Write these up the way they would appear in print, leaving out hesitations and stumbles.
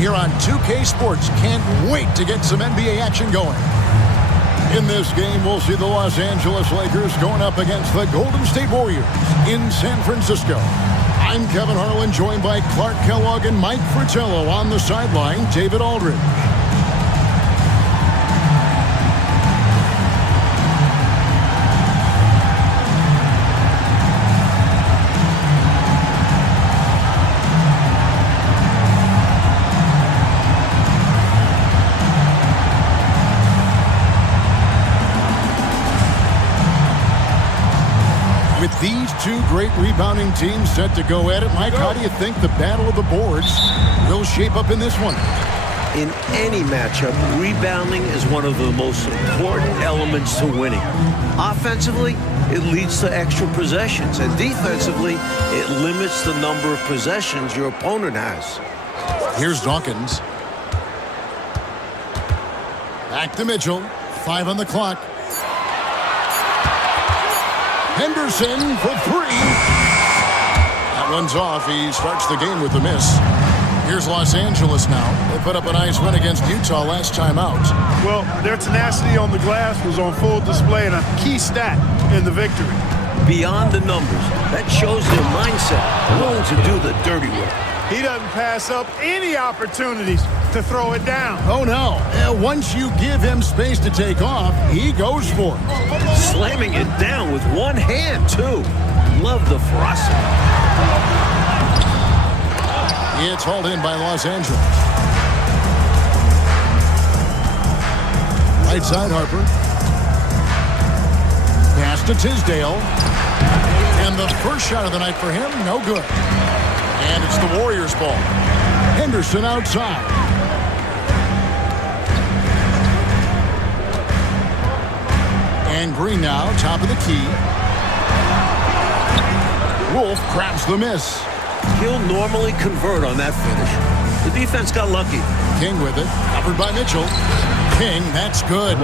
here on 2K Sports. Can't wait to get some NBA action going. In this game, we'll see the Los Angeles Lakers going up against the Golden State Warriors in San Francisco. I'm Kevin Harlan, joined by Clark Kellogg and Mike Fratello. On the sideline, David Aldridge. With these two great rebounding teams set to go at it, Mike, how do you think the battle of the boards will shape up in this one? In any matchup, rebounding is one of the most important elements to winning. Offensively, it leads to extra possessions, and defensively, it limits the number of possessions your opponent has. Here's Dawkins. Back to Mitchell. 5 on the clock. Henderson for 3. That one's off. He starts the game with a miss. Here's Los Angeles now. They put up a nice win against Utah last time out. Well, their tenacity on the glass was on full display and a key stat in the victory. Beyond the numbers, that shows their mindset, willing to do the dirty work. He doesn't pass up any opportunities to throw it down. Oh, no. Once you give him space to take off, he goes for it. Slamming it down with one hand, too. Love the ferocity. It's hauled in by Los Angeles. Right side, Harper. Pass to Tisdale. And the first shot of the night for him, no good. And it's the Warriors' ball. Henderson outside. And Green now, top of the key. Wolf grabs the miss. He'll normally convert on that finish. The defense got lucky. King with it, covered by Mitchell. King, that's good.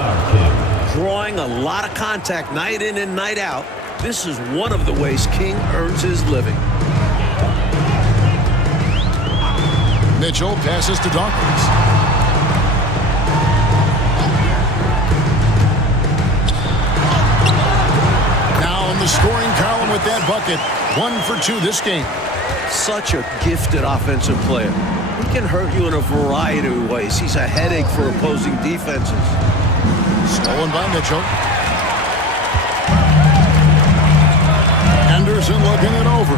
Drawing a lot of contact night in and night out. This is one of the ways King earns his living. Mitchell passes to Dawkins. Now in the scoring column with that bucket. 1 for 2 this game. Such a gifted offensive player. He can hurt you in a variety of ways. He's a headache for opposing defenses. Stolen by Mitchell. Henderson looking it over.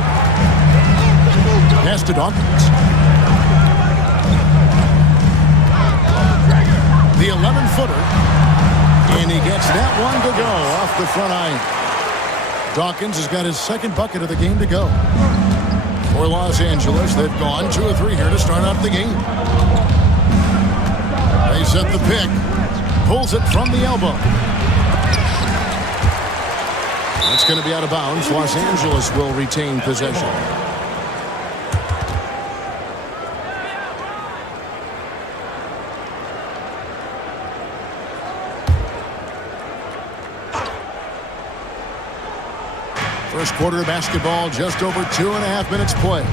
Pass to Dawkins. The 11-footer. And he gets that one to go off the front iron. Dawkins has got his second bucket of the game to go. For Los Angeles, they've gone 2 or 3 here to start out the game. They set the pick. Pulls it from the elbow. That's going to be out of bounds. Los Angeles will retain possession. First quarter of basketball, just over 2.5 minutes play.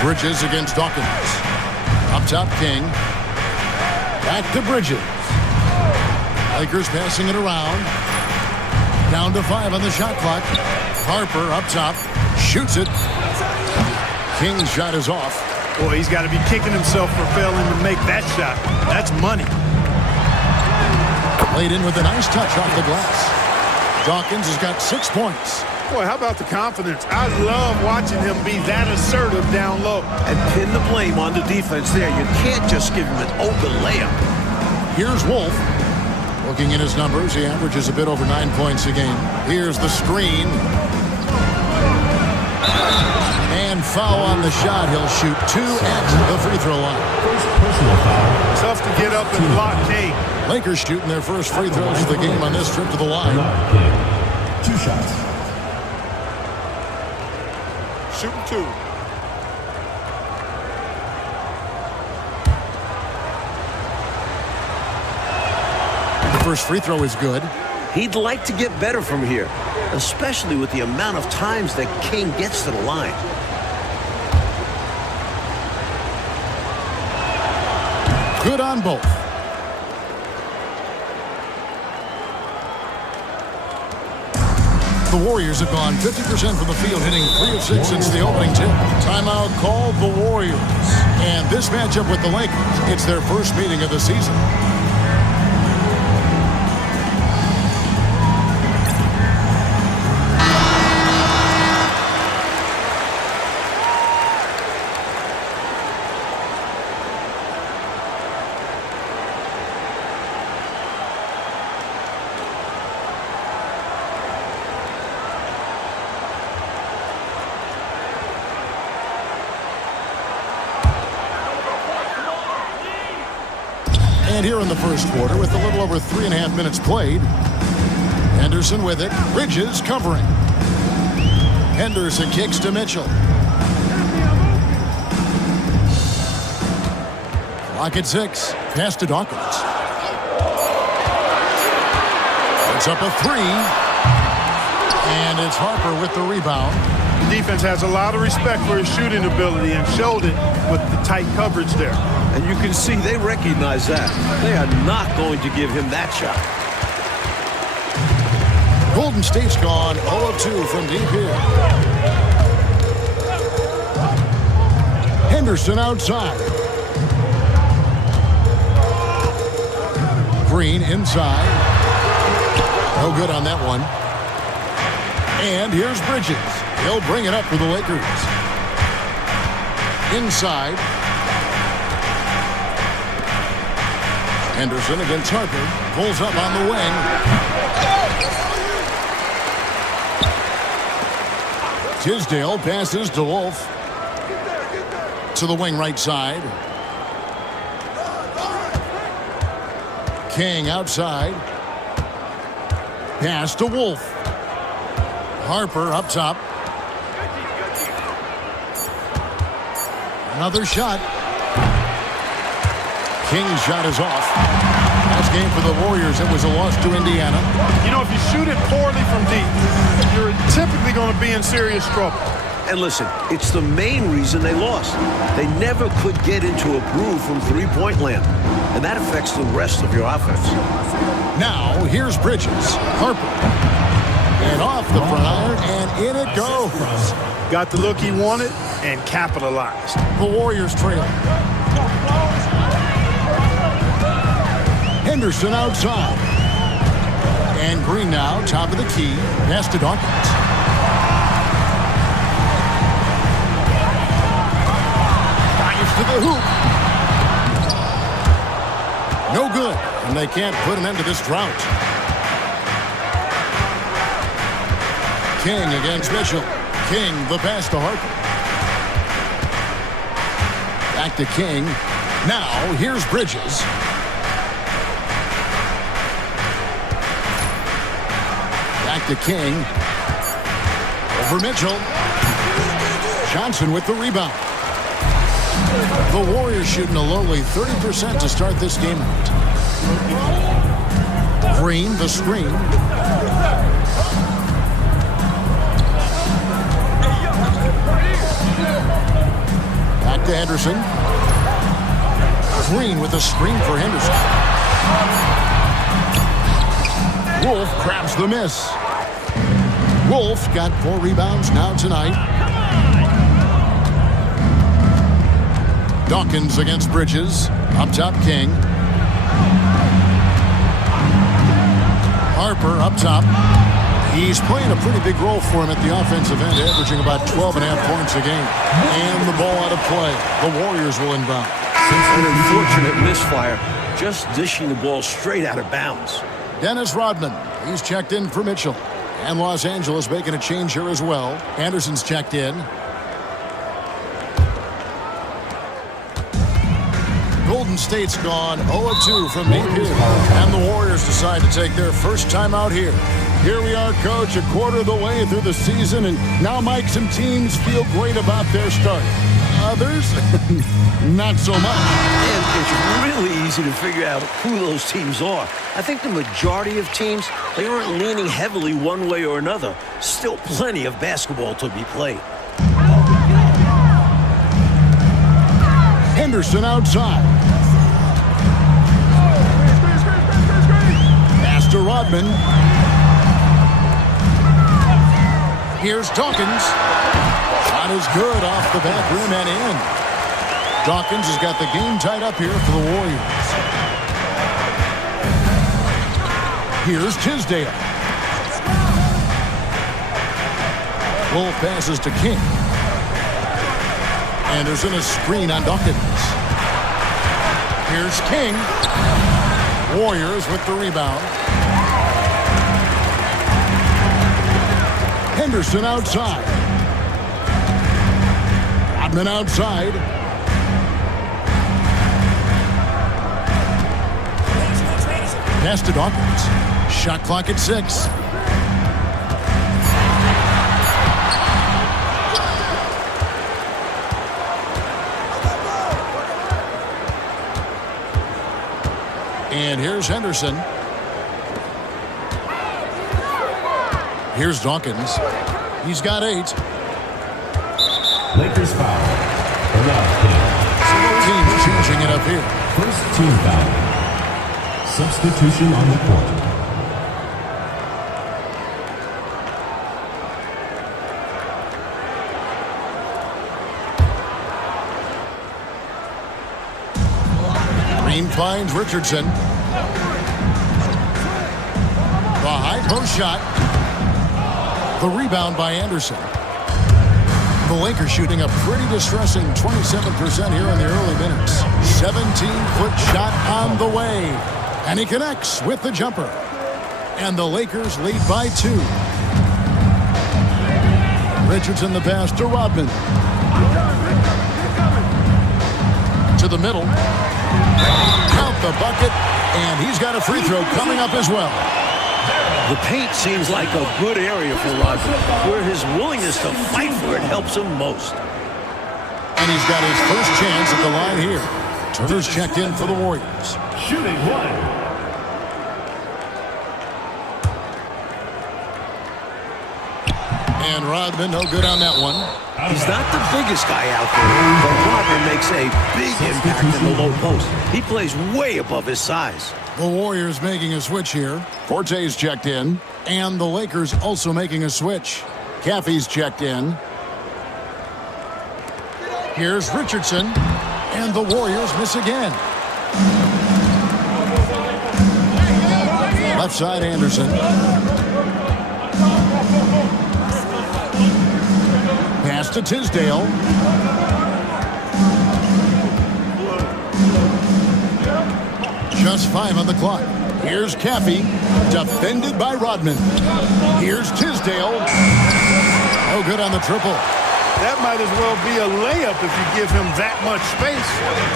Bridges against Dawkins. Up top, King. Back to Bridges. Lakers passing it around. Down to 5 on the shot clock. Harper up top. Shoots it. King's shot is off. Boy, he's got to be kicking himself for failing to make that shot. That's money. Laid in with a nice touch off the glass. Dawkins has got 6 points. Boy, how about the confidence? I love watching him be that assertive down low. And pin the blame on the defense there. You can't just give him an open layup. Here's Wolf. Looking at his numbers, he averages a bit over 9 points a game. Here's the screen. And foul on the shot. He'll shoot 2 at the free throw line. Personal foul. Tough to get up and block Kate. Lakers shooting their first free throws of the game on this trip to the line. 2 shots. Shooting 2. The first free throw is good. He'd like to get better from here, especially with the amount of times that King gets to the line. Good on both. The Warriors have gone 50% from the field, hitting 3 of 6 since the opening tip. Timeout called the Warriors. And this matchup with the Lakers, it's their first meeting of the season. And here in the first quarter, with a little over 3.5 minutes played, Henderson with it. Bridges covering. Henderson kicks to Mitchell. Clock at 6. Pass to Dawkins. It's up a 3. And it's Harper with the rebound. The defense has a lot of respect for his shooting ability and showed it with the tight coverage there. And you can see they recognize that. They are not going to give him that shot. Golden State's gone 0 of 2 from deep here. Henderson outside. Green inside. No good on that one. And here's Bridges. He'll bring it up for the Lakers. Inside. Henderson against Harper. Pulls up on the wing. Tisdale passes to Wolf. To the wing right side. King outside. Pass to Wolf. Harper up top. Another shot. King's shot is off. Last game for the Warriors, it was a loss to Indiana. You know, if you shoot it poorly from deep, you're typically going to be in serious trouble. And listen, it's the main reason they lost. They never could get into a groove from three-point land. And that affects the rest of your offense. Now, here's Bridges. Harper. And off the front iron, and in it goes. Got the look he wanted and capitalized. The Warriors trail. Henderson outside. And Green now, top of the key. Pass to Dawkins. Dives to the hoop. No good. And they can't put an end to this drought. King against Mitchell. King, the pass to Harper. Back to King. Now, here's Bridges. Back to King. Over Mitchell. Johnson with the rebound. The Warriors shooting a lowly 30% to start this game out. Green, the screen. Back to Henderson. Green with a screen for Henderson. Wolf grabs the miss. Wolf got 4 rebounds now tonight. Dawkins against Bridges. Up top, King. Harper up top. He's playing a pretty big role for him at the offensive end, averaging about 12.5 points a game. And the ball out of play. The Warriors will inbound. An unfortunate misfire, just dishing the ball straight out of bounds. Dennis Rodman, he's checked in for Mitchell. And Los Angeles making a change here as well. Anderson's checked in. Golden State's gone 0 of 2 from deep here. And the Warriors decide to take their first time out here. Here we are, Coach, a quarter of the way through the season, and now, Mike, some teams feel great about their start. Others, not so much. And it's really easy to figure out who those teams are. I think the majority of teams, they aren't leaning heavily one way or another. Still plenty of basketball to be played. Henderson outside. Rodman. Here's Dawkins. Shot is good off the back rim and in. Dawkins has got the game tied up here for the Warriors. Here's Tisdale. Wolf passes to King. Anderson a screen on Dawkins. Here's King. Warriors with the rebound. Henderson outside. Rodman outside. Pass to Dawkins. Shot clock at 6. And here's Henderson. Here's Dawkins. He's got 8. Lakers foul. Allowed King. Team's changing it up here. First team foul. Substitution on the court. Green finds Richardson. The high post shot. The rebound by Anderson. The Lakers shooting a pretty distressing 27% here in the early minutes. 17-foot shot on the way. And he connects with the jumper. And the Lakers lead by 2. Richardson the pass to Rodman. To the middle. Count the bucket. And he's got a free throw coming up as well. The paint seems like a good area for Rodman, where his willingness to fight for it helps him most. And he's got his first chance at the line here. Turner's checked in for the Warriors. Shooting 1. And Rodman, no good on that one. He's not the biggest guy out there, but Rodman makes a big impact in the low post. He plays way above his size. The Warriors making a switch here. Forte's checked in. And the Lakers also making a switch. Caffey's checked in. Here's Richardson. And the Warriors miss again. Left side, Anderson. Pass to Tisdale. Just 5 on the clock. Here's Caffey, defended by Rodman. Here's Tisdale. No good on the triple. That might as well be a layup if you give him that much space.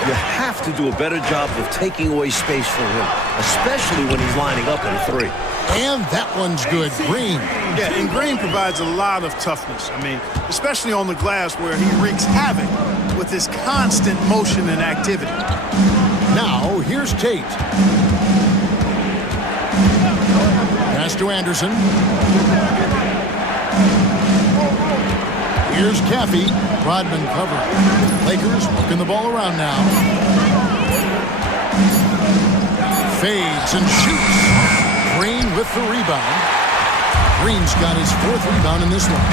You have to do a better job of taking away space from him, especially when he's lining up at a 3. And that one's good. Green. Yeah, and Green provides a lot of toughness. I mean, especially on the glass where he wreaks havoc with his constant motion and activity. Now, here's Tate. Pass to Anderson. Here's Caffey. Rodman covering. Lakers working the ball around now. Fades and shoots. Green with the rebound. Green's got his 4th rebound in this one.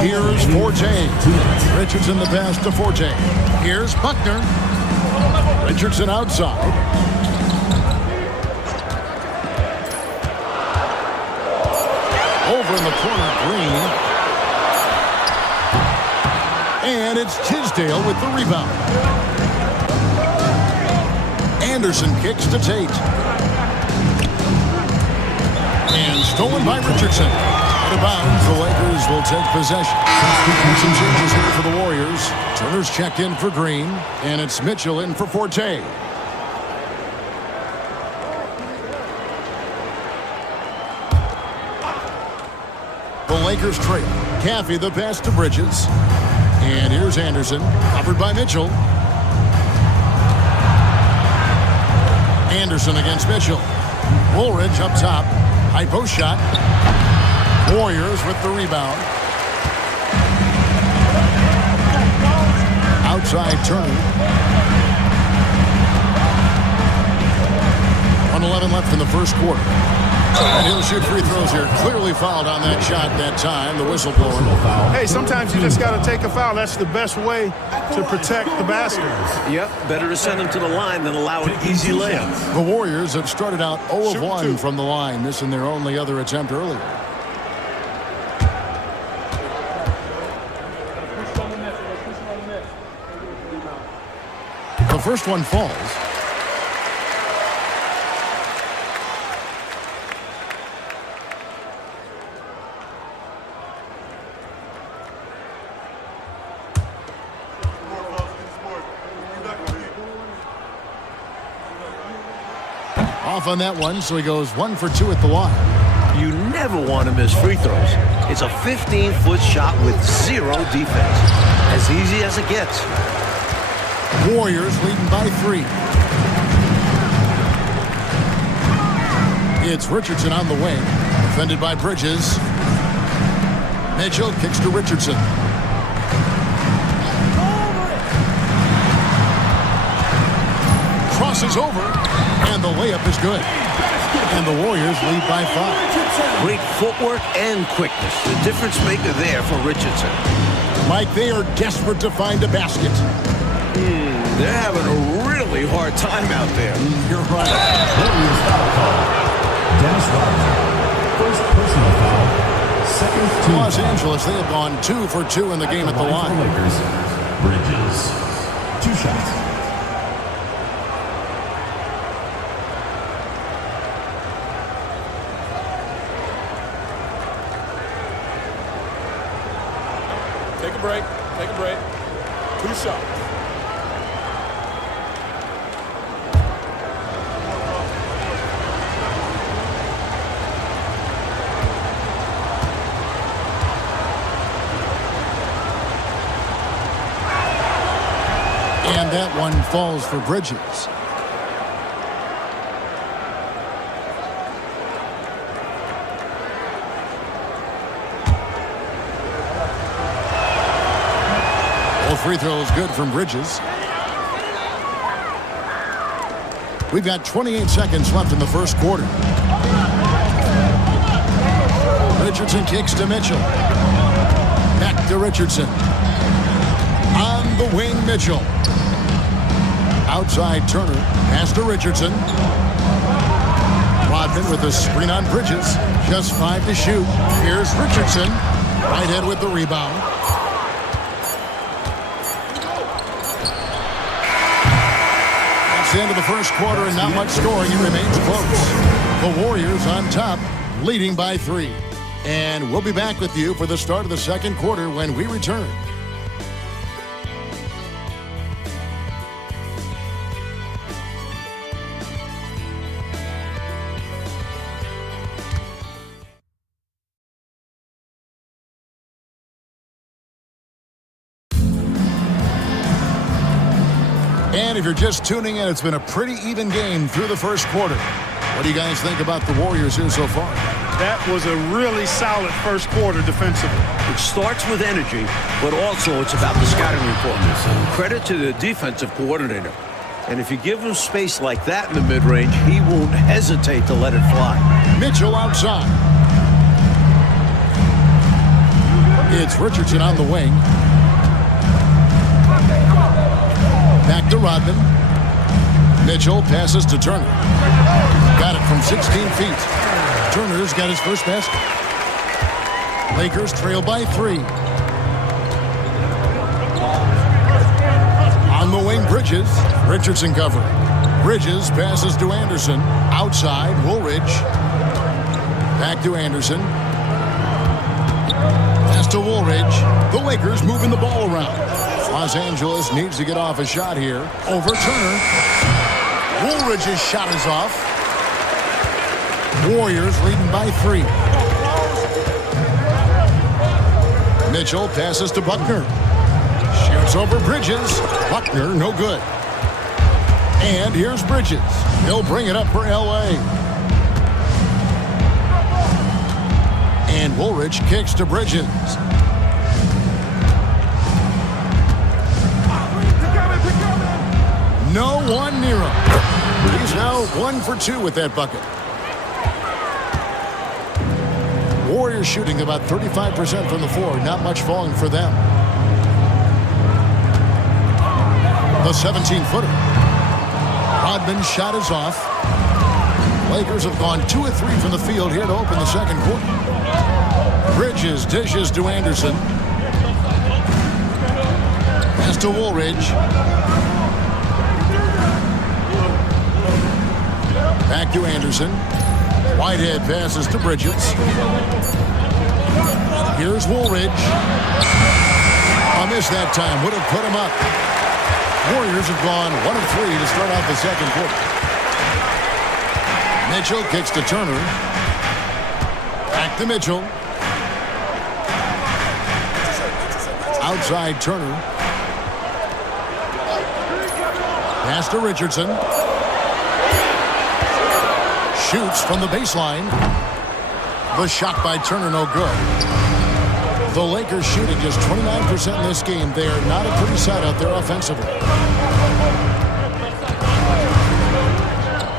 Here's Forte. Richardson the pass to Forte. Here's Buckner. Richardson outside. Over in the corner, Green. And it's Tisdale with the rebound. Anderson kicks to Tate. And stolen by Richardson. Out of bounds, the Lakers will take possession. Some changes here for the Warriors. Turner's checked in for Green. And it's Mitchell in for Forte. The Lakers trail. Caffey the pass to Bridges. And here's Anderson. Covered by Mitchell. Anderson against Mitchell. Woolridge up top. High post shot. Warriors with the rebound. Outside Turner. 1:11 left in the first quarter. And he'll shoot free throws here. Clearly fouled on that shot that time. The whistle blower. Hey, sometimes you just got to take a foul. That's the best way to protect the basket. Yep, better to send him to the line than allow an easy layup. The Warriors have started out 0 of 1 from the line, missing their only other attempt earlier. The first one falls. Off on that one, so he goes 1 for 2 at the line. You never want to miss free throws. It's a 15-foot shot with zero defense. As easy as it gets. Warriors leading by 3. It's Richardson on the wing, defended by Bridges. Mitchell kicks to Richardson. Crosses over, and the layup is good. And the Warriors lead by 5. Great footwork and quickness. The difference maker there for Richardson. Mike, they are desperate to find a basket. They're having a really hard time out there. You're right. Warriors foul call. Dennis Rodman. First personal foul. Second team Los foul. Angeles, they have gone 2 for 2 in the game at the line. Lakers. Bridges. 2 shots. Take a break. Take a break. 2 shots. And that one falls for Bridges. Both free throws good from Bridges. We've got 28 seconds left in the first quarter. Richardson kicks to Mitchell. Back to Richardson. On the wing, Mitchell. Outside Turner. Pass to Richardson. Rodman with a screen on Bridges. Just 5 to shoot. Here's Richardson. Whitehead with the rebound. That's the end of the first quarter and not much scoring. It remains close. The Warriors on top, leading by 3. And we'll be back with you for the start of the second quarter when we return. And if you're just tuning in, it's been a pretty even game through the first quarter. What do you guys think about the Warriors here so far? That was a really solid first quarter defensively. It starts with energy, but also it's about the scouting report. Credit to the defensive coordinator. And if you give him space like that in the mid-range, he won't hesitate to let it fly. Mitchell outside. It's Richardson on the wing. Back to Rodman. Mitchell passes to Turner. Got it from 16 feet. Turner's got his first basket. Lakers trail by 3. On the wing, Bridges. Richardson covering. Bridges passes to Anderson. Outside, Woolridge. Back to Anderson. Pass to Woolridge. The Lakers moving the ball around. Los Angeles needs to get off a shot here. Over Turner. Woolridge's shot is off. Warriors leading by 3. Mitchell passes to Buckner. Shoots over Bridges. Buckner, no good. And here's Bridges. He'll bring it up for L.A. And Woolridge kicks to Bridges. No one near him. He's now 1 for 2 with that bucket. Warriors shooting about 35% from the floor. Not much falling for them. The 17-footer. Rodman's shot is off. Lakers have gone 2 of 3 from the field here to open the second quarter. Bridges dishes to Anderson. Pass to Woolridge. Back to Anderson. Whitehead passes to Bridges. Here's Woolridge. A miss that time. Would have put him up. Warriors have gone 1 of 3 to start out the second quarter. Mitchell kicks to Turner. Back to Mitchell. Outside Turner. Pass to Richardson. Shoots from the baseline. The shot by Turner, no good. The Lakers shooting just 29% in this game. They are not a pretty sight out there offensively.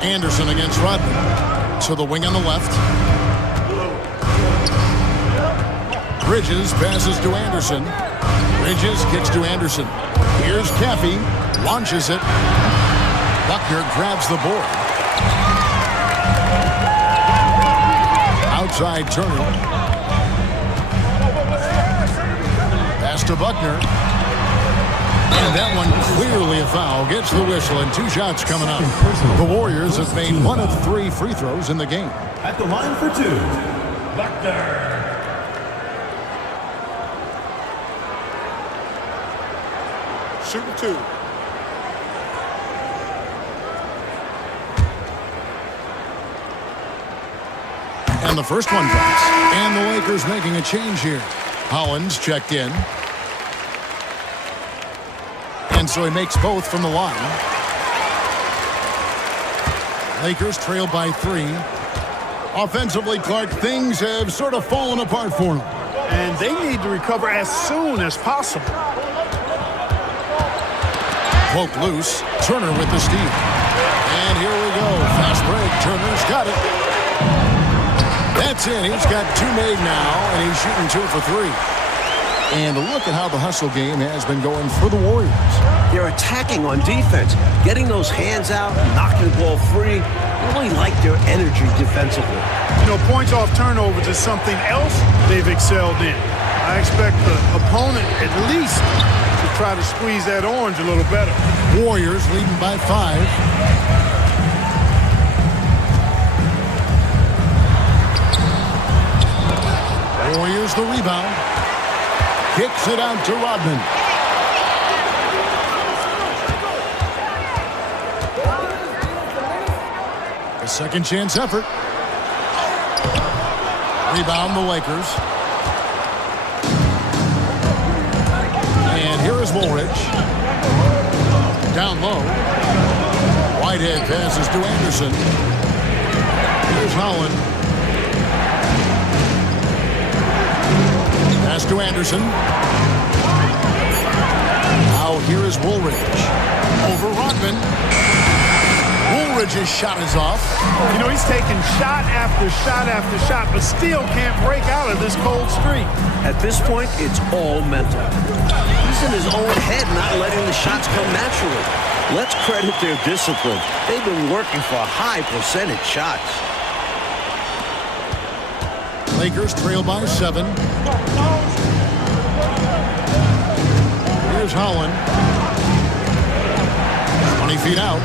Anderson against Rodman. To the wing on the left. Bridges passes to Anderson. Bridges kicks to Anderson. Here's Caffey. Launches it. Buckner grabs the board. Outside Turner. Pass to Buckner. And that one clearly a foul. Gets the whistle and 2 shots coming up. The Warriors have made 1 of 3 free throws in the game. At the line for 2, Buckner. Shooting 2. And the first one drops. And the Lakers making a change here. Hollins checked in. And so he makes both from the line. Lakers trail by 3. Offensively, Clark, things have sort of fallen apart for them. And they need to recover as soon as possible. Poke loose. Turner with the steal. And here we go. Fast break. Turner's got it. That's it. He's got 2 made now, and he's shooting 2 for 3. And look at how the hustle game has been going for the Warriors. They're attacking on defense, getting those hands out, knocking the ball free. I really like their energy defensively. You know, points off turnovers is something else they've excelled in. I expect the opponent at least to try to squeeze that orange a little better. Warriors leading by 5. Warriors the rebound. Kicks it out to Rodman. A second chance effort. Rebound the Lakers. And here is Woolridge. Down low. Whitehead passes to Anderson. Here's Holland. Pass to Anderson. Now here is Woolridge. Over Rodman. Woolridge's shot is off. You know, he's taking shot after shot after shot, but still can't break out of this cold streak. At this point, it's all mental. He's in his own head, not letting the shots come naturally. Let's credit their discipline. They've been working for high percentage shots. Lakers trail by 7. Here's Holland. 20 feet out.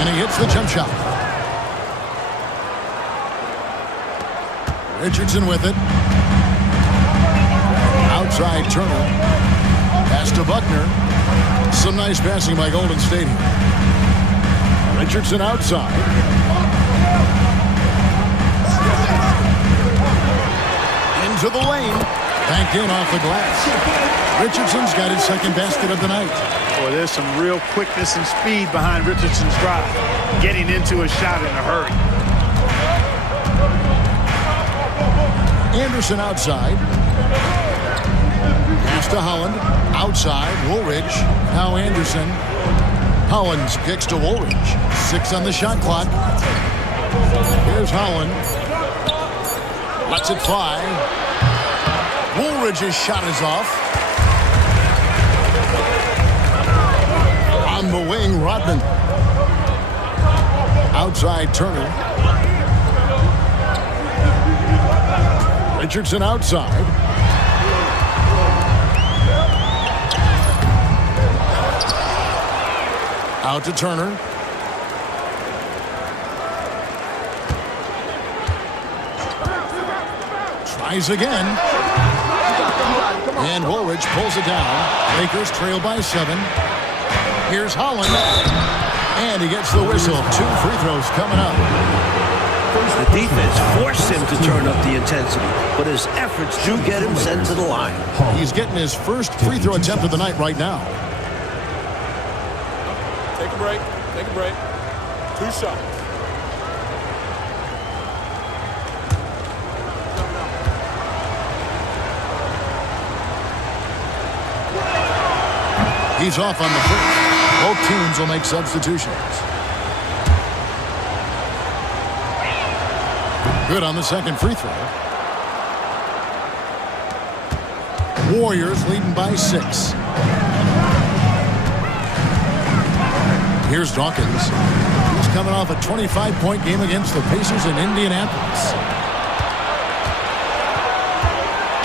And he hits the jump shot. Richardson with it. Outside Turner. Pass to Buckner. Some nice passing by Golden State. Richardson outside. Into the lane. Banked in off the glass. Richardson's got his second basket of the night. Boy, there's some real quickness and speed behind Richardson's drive. Getting into a shot in a hurry. Anderson outside. Pass to Holland. Outside. Woolridge. Now Anderson. Hollins kicks to Woolridge. 6 on the shot clock. Here's Holland. Lets it fly. Woolridge's shot is off. On the wing, Rodman. Outside, Turner. Richardson outside. Out to Turner. Tries again. And Woolridge pulls it down. Lakers trail by 7. Here's Holland. And he gets the whistle. 2 free throws coming up. The defense forced him to turn up the intensity, but his efforts do get him sent to the line. He's getting his first free throw attempt of the night right now. Take a break. Take a break. 2 shots. He's off on the first. Both teams will make substitutions. Good on the second free throw. Warriors leading by 6. Here's Dawkins. He's coming off a 25-point game against the Pacers in Indianapolis.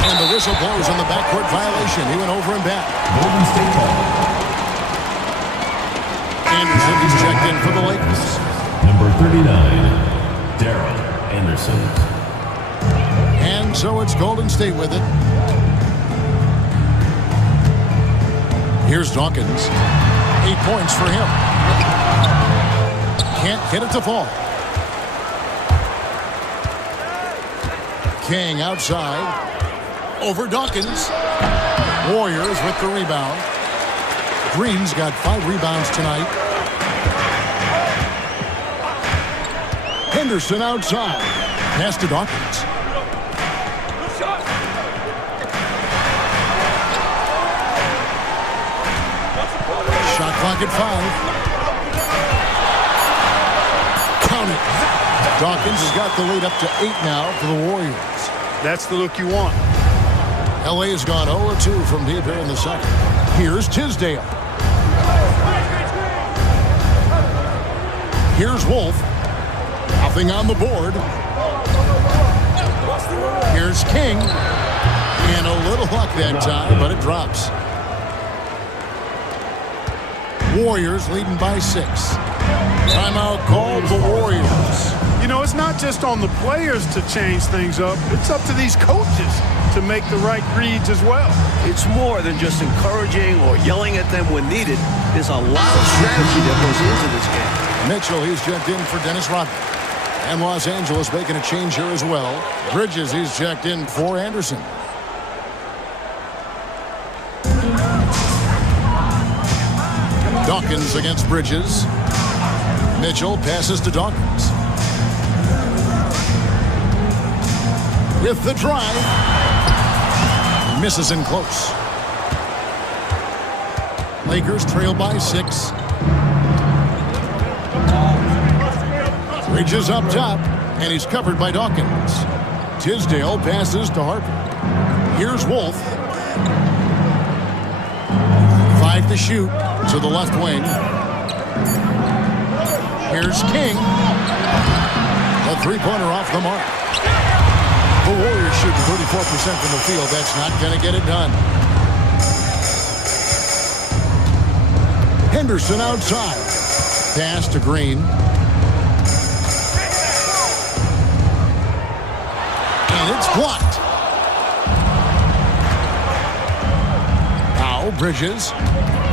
And the whistle blows on the backcourt violation. He went over and back. Golden State ball. Anderson, he's checked in for the Lakers. Number 39, Daryl Anderson. And so it's Golden State with it. Here's Dawkins. 8 points for him. Can't get it to fall. King outside. Over Dawkins. Warriors with the rebound. Green's got 5 rebounds tonight. Henderson outside. Pass to Dawkins. Shot clock at 5. Count it. Dawkins has got the lead up to 8 now for the Warriors. That's the look you want. LA has gone 0-2 from deep here in the second. Here's Tisdale. Here's Wolf. Nothing on the board. Here's King. And a little luck that time, but it drops. Warriors leading by 6. Timeout called the Warriors. You know, it's not just on the players to change things up. It's up to these coaches to make the right reads as well. It's more than just encouraging or yelling at them when needed. There's a lot of strategy that goes into this game. Mitchell, he's checked in for Dennis Rodman. And Los Angeles making a change here as well. Bridges, he's checked in for Anderson. Dawkins against Bridges. Mitchell passes to Dawkins. With the drive. Misses in close. Lakers trail by 6. Bridges up top, and he's covered by Dawkins. Tisdale passes to Harper. Here's Wolf. 5 to shoot to the left wing. Here's King. A 3-pointer off the mark. The Warriors shooting 34% from the field. That's not going to get it done. Henderson outside. Pass to Green. And it's blocked. Now Bridges.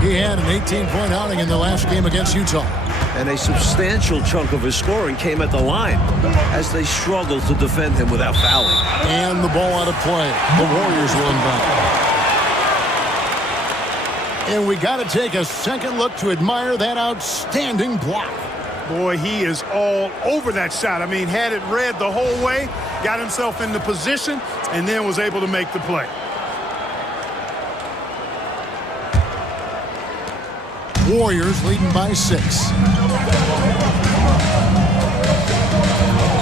He had an 18-point outing in the last game against Utah. And a substantial chunk of his scoring came at the line as they struggled to defend him without fouling. And the ball out of play. The Warriors will inbound. And we got to take a second look to admire that outstanding block. Boy, he is all over that shot. I mean, had it read the whole way, got himself into position, and then was able to make the play. Warriors leading by 6.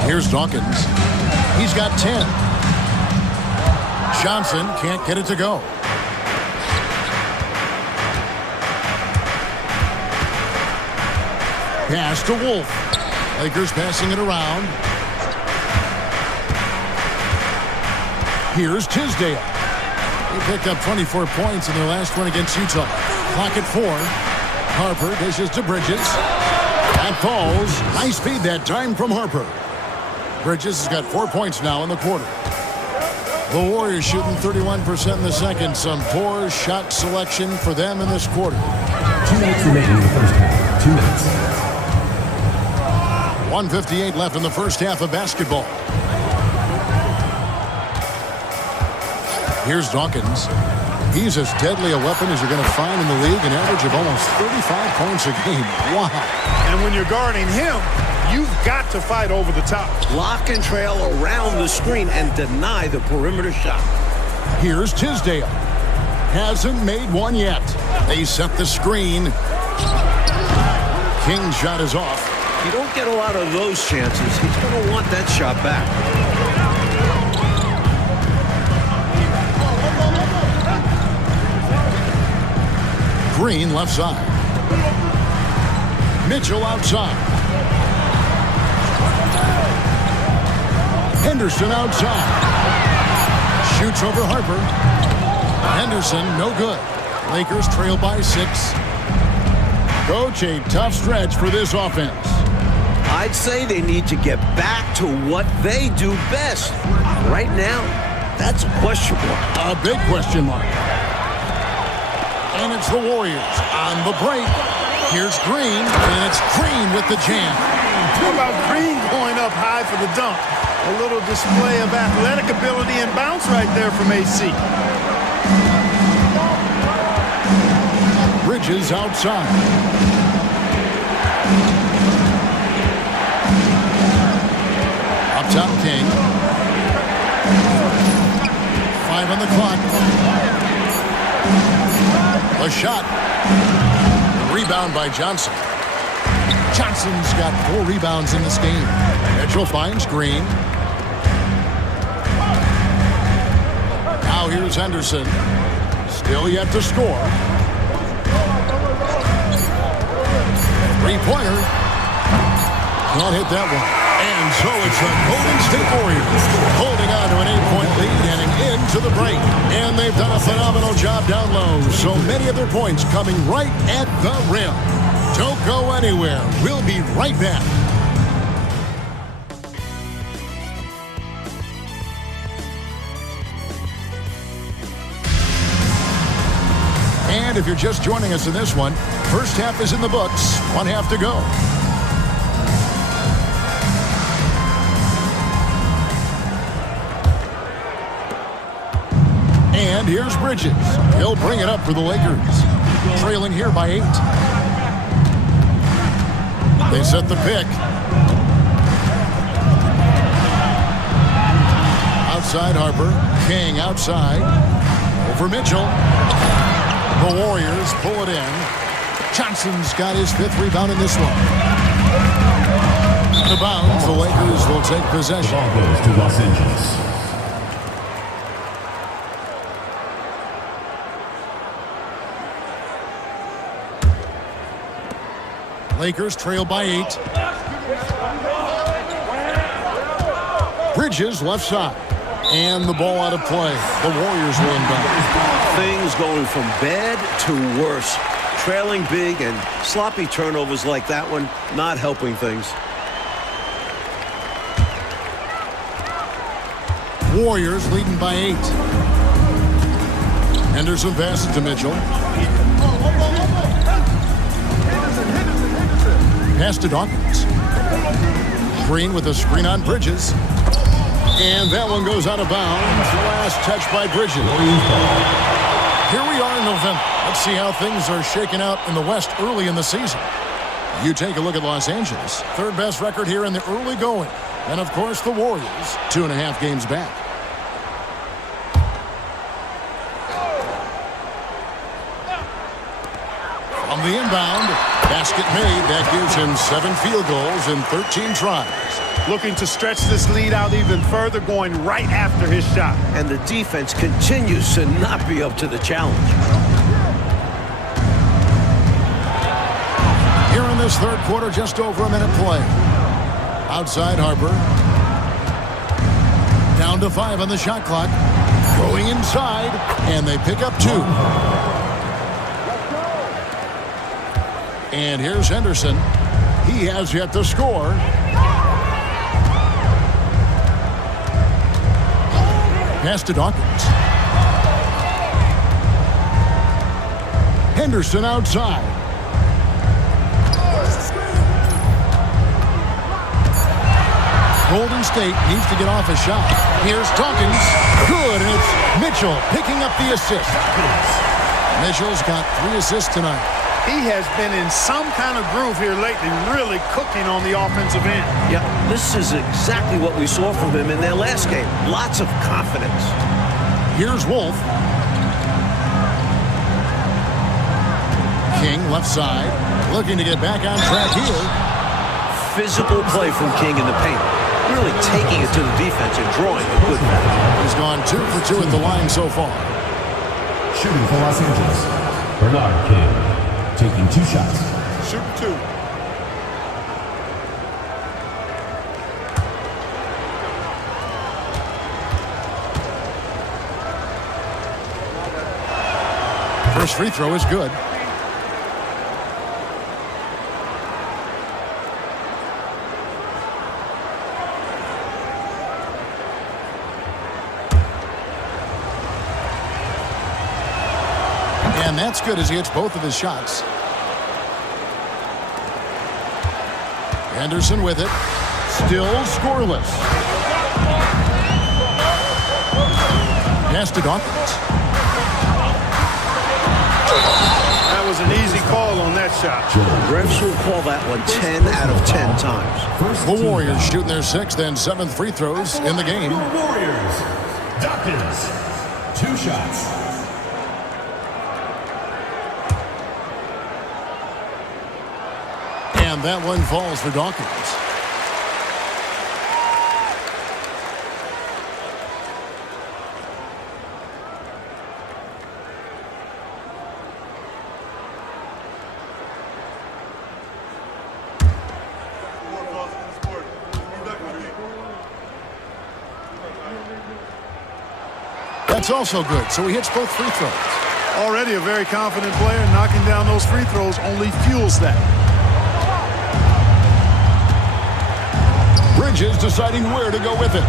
Here's Dawkins. He's got 10. Johnson can't get it to go. Pass to Wolf. Lakers passing it around. Here's Tisdale. He picked up 24 points in their last one against Utah. Clock at 4. Harper dishes to Bridges. That falls. Nice feed that time from Harper. Bridges has got 4 points now in the quarter. The Warriors shooting 31% in the second. Some poor shot selection for them in this quarter. 2 minutes remaining in the first half. 2 minutes. 1:58 left in the first half of basketball. Here's Dawkins. He's as deadly a weapon as you're going to find in the league, an average of almost 35 points a game. Wow. And when you're guarding him, you've got to fight over the top. Lock and trail around the screen and deny the perimeter shot. Here's Tisdale. Hasn't made one yet. They set the screen. King's shot is off. You don't get a lot of those chances. He's going to want that shot back. Green left side. Mitchell outside. Henderson outside. Shoots over Harper. Henderson, no good. Lakers trail by 6. Coach, a tough stretch for this offense. I'd say they need to get back to what they do best. Right now, that's a question mark. A big question mark. And it's the Warriors on the break. Here's Green, and it's Green with the jam. How about Green going up high for the dunk? A little display of athletic ability and bounce right there from AC. Bridges outside. Up top, King. 5 on the clock. A shot. Rebound by Johnson. Johnson's got 4 rebounds in this game. Mitchell finds Green. Now here's Henderson. Still yet to score. 3-pointer. Can't hit that one. And so it's the Golden State Warriors holding on to an 8-point lead heading into the break. And they've done a phenomenal job down low. So many of their points coming right at the rim. Don't go anywhere. We'll be right back. And if you're just joining us in this one, first half is in the books. 1 half to go. And here's Bridges. He'll bring it up for the Lakers. Trailing here by 8. They set the pick. Outside Harper. King outside. Over Mitchell. The Warriors pull it in. Johnson's got his 5th rebound in this one. Out of bounds, the Lakers will take possession. The ball goes to Los Angeles. Lakers trail by 8. Bridges left side. And the ball out of play. The Warriors will inbound. Things going from bad to worse. Trailing big and sloppy turnovers like that one, not helping things. Warriors leading by 8. Henderson passes to Mitchell. Pass to Dawkins. Green with a screen on Bridges. And that one goes out of bounds. Last touch by Bridges. Here we are in November. Let's see how things are shaking out in the West early in the season. You take a look at Los Angeles. 3rd best record here in the early going. And, of course, the Warriors, 2.5 games back. On the inbound, basket made. That gives him 7 field goals in 13 tries. Looking to stretch this lead out even further, going right after his shot. And the defense continues to not be up to the challenge. Here in this third quarter, just over a minute play. Outside Harper. Down to 5 on the shot clock. Going inside, and they pick up 2. And here's Henderson. He has yet to score. Pass to Dawkins. Henderson outside. Golden State needs to get off a shot. Here's Dawkins. Good, and it's Mitchell picking up the assist. Mitchell's got 3 assists tonight. He has been in some kind of groove here lately, really cooking on the offensive end. Yeah, this is exactly what we saw from him in their last game. Lots of confidence. Here's Wolf. King left side, looking to get back on track here. Physical play from King in the paint. Really taking it to the defense and drawing a good foul. He's gone 2 for 2 at the line so far. Shooting for Los Angeles, Bernard King, taking 2 shots. Shooting 2. First free throw is good. And that's good as he hits both of his shots. Henderson with it. Still scoreless. Pass to Dawkins. That was an easy call on that shot. Refs will call that one 10 out of 10 times. The Warriors shooting their 6th and 7th free throws in the game. Warriors, Dawkins, 2 shots. And that one falls for Dawkins. That's also good, so he hits both free throws. Already a very confident player, knocking down those free throws only fuels that. Bridges deciding where to go with it.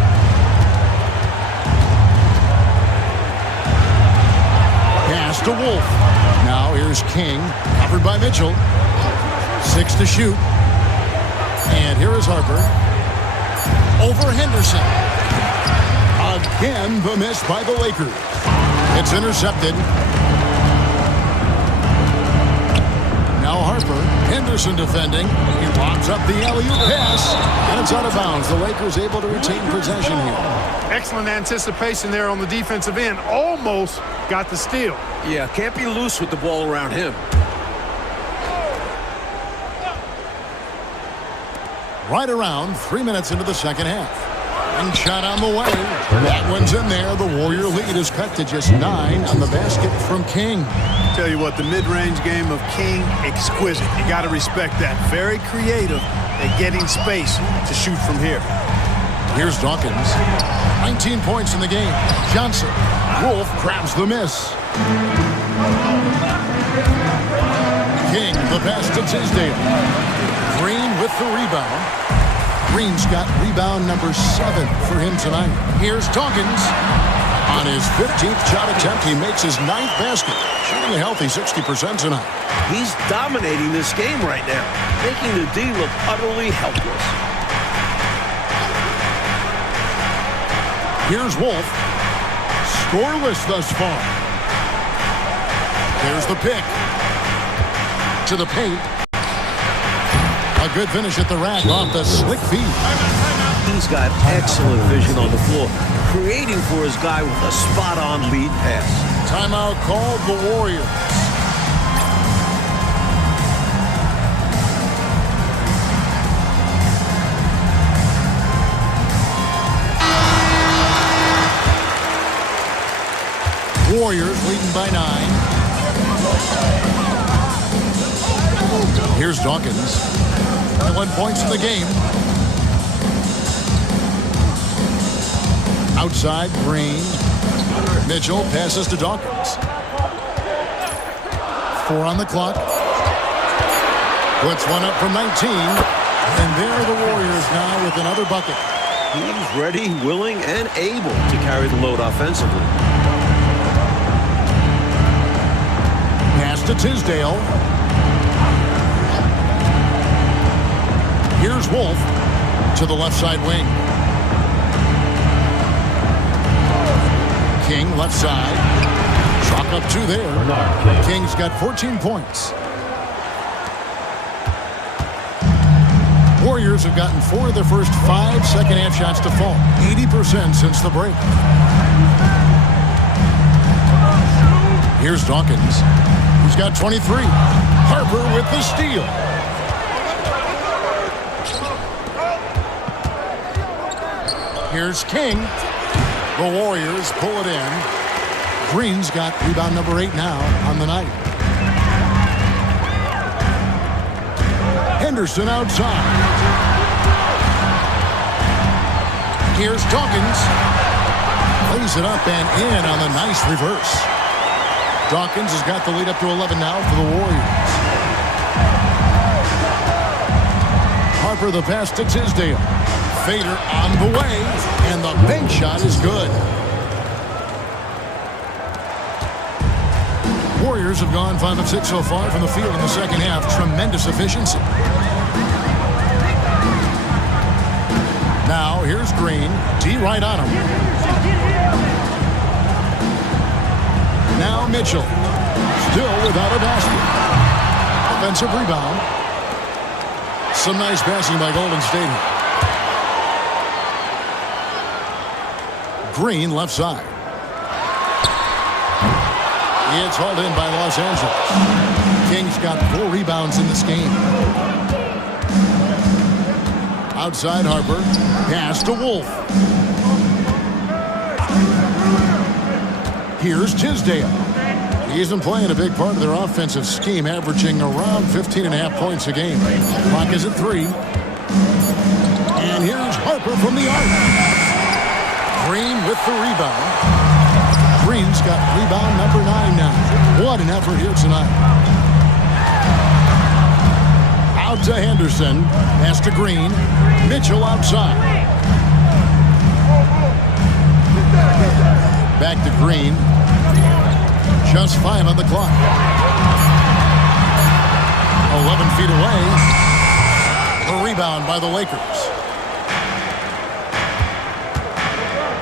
Pass to Wolf. Now here's King, covered by Mitchell. 6 to shoot. And here is Harper. Over Henderson. Again, the miss by the Lakers. It's intercepted. Now Harper. Henderson defending. He lobs up the alley-oop pass. And it's out of bounds. The Lakers able to retain possession here. Excellent anticipation there on the defensive end. Almost got the steal. Yeah, can't be loose with the ball around him. Right around 3 minutes into the second half. And shot on the way. That one's in there. The Warrior lead is cut to just 9 on the basket from King. Tell you what, the mid-range game of King, exquisite. You got to respect that. Very creative at getting space to shoot from here. Here's Dawkins. 19 points in the game. Johnson. Wolf grabs the miss. King, the pass to Tisdale. Green with the rebound. Green's got rebound number 7 for him tonight. Here's Dawkins. On his 15th shot attempt, he makes his 9th basket. Shooting a healthy 60% tonight. He's dominating this game right now, making the D look utterly helpless. Here's Wolf. Scoreless thus far. There's the pick. To the paint. A good finish at the rack off the slick feed. He's got excellent vision on the floor, creating for his guy with a spot-on lead pass. Timeout called the Warriors. Warriors leading by 9. Here's Dawkins. 11 points in the game. Outside, Green. Mitchell passes to Dawkins. 4 on the clock. Puts one up from 19. And there are the Warriors now with another bucket. He's ready, willing, and able to carry the load offensively. Pass to Tisdale. Here's Wolf to the left side wing. King left side. Chalk up 2 there. King's got 14 points. Warriors have gotten 4 of their first 5 second-half shots to fall. 80% since the break. Here's Dawkins. He's got 23. Harper with the steal. Here's King. The Warriors pull it in. Green's got rebound number 8 now on the night. Henderson outside. Here's Dawkins. Lays it up and in on the nice reverse. Dawkins has got the lead up to 11 now for the Warriors. Harper the pass to Tisdale. Fader on the way, and the bank shot is good. Warriors have gone 5 of 6 so far from the field in the second half. Tremendous efficiency. Now here's Green. D right on him. Now Mitchell. Still without a basket. Offensive rebound. Some nice passing by Golden State. Green left side. It's hauled in by Los Angeles. Kings got 4 rebounds in this game. Outside Harper. Pass to Wolf. Here's Tisdale. He isn't playing a big part of their offensive scheme, averaging around 15.5 points a game. Clock is at 3. And here's Harper from the arc. Green with the rebound. Green's got rebound number 9 now. What an effort here tonight. Out to Henderson. Pass to Green. Mitchell outside. Back to Green. Just 5 on the clock. 11 feet away. The rebound by the Lakers.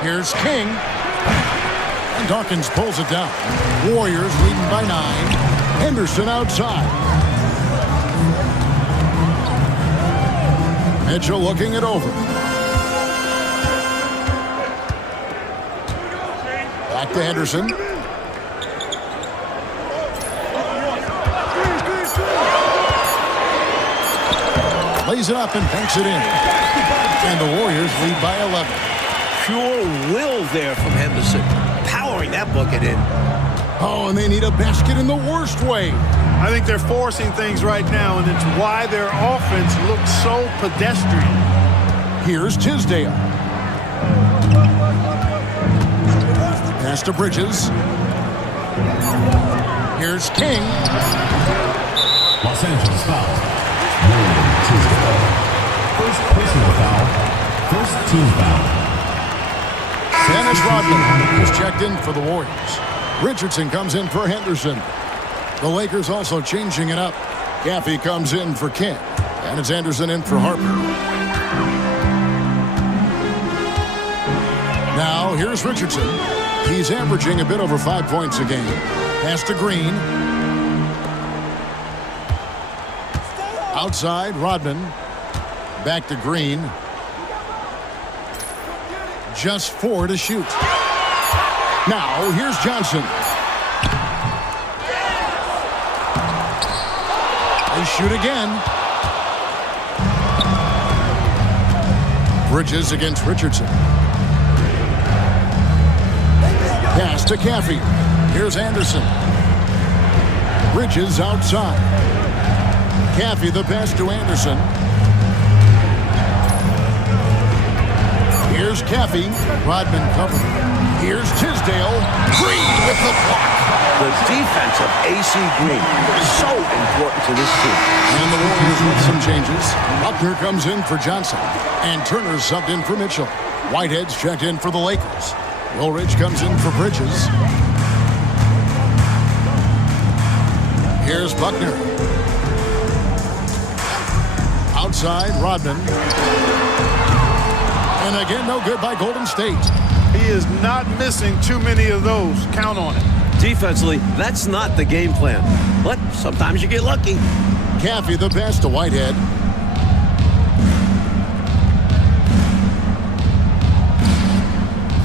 Here's King. And Dawkins pulls it down. Warriors leading by 9. Henderson outside. Mitchell looking it over. Back to Henderson. Lays it up and banks it in. And the Warriors lead by 11. Pure will there from Henderson. Powering that bucket in. Oh, and they need a basket in the worst way. I think they're forcing things right now, and it's why their offense looks so pedestrian. Here's Tisdale. Pass to Bridges. Here's King. Los Angeles foul. Tisdale. First personal foul. First team foul. Dennis Rodman is checked in for the Warriors. Richardson comes in for Henderson. The Lakers also changing it up. Gaffey comes in for King. And it's Anderson in for Harper. Now here's Richardson. He's averaging a bit over 5 points a game. Pass to Green. Outside, Rodman. Back to Green. Just 4 to shoot. Now, here's Johnson. They shoot again. Bridges against Richardson. Pass to Gaffey. Here's Anderson. Bridges outside. Caffey the pass to Anderson. Here's Caffey. Rodman covered. Here's Tisdale. Green with the block. The defense of AC Green is so important to this team. And the Warriors with some changes. Buckner comes in for Johnson. And Turner subbed in for Mitchell. Whitehead's checked in for the Lakers. Woolridge comes in for Bridges. Here's Buckner. Outside, Rodman. And again, no good by Golden State. He is not missing too many of those. Count on it. Defensively, that's not the game plan. But sometimes you get lucky. Caffey the pass to Whitehead.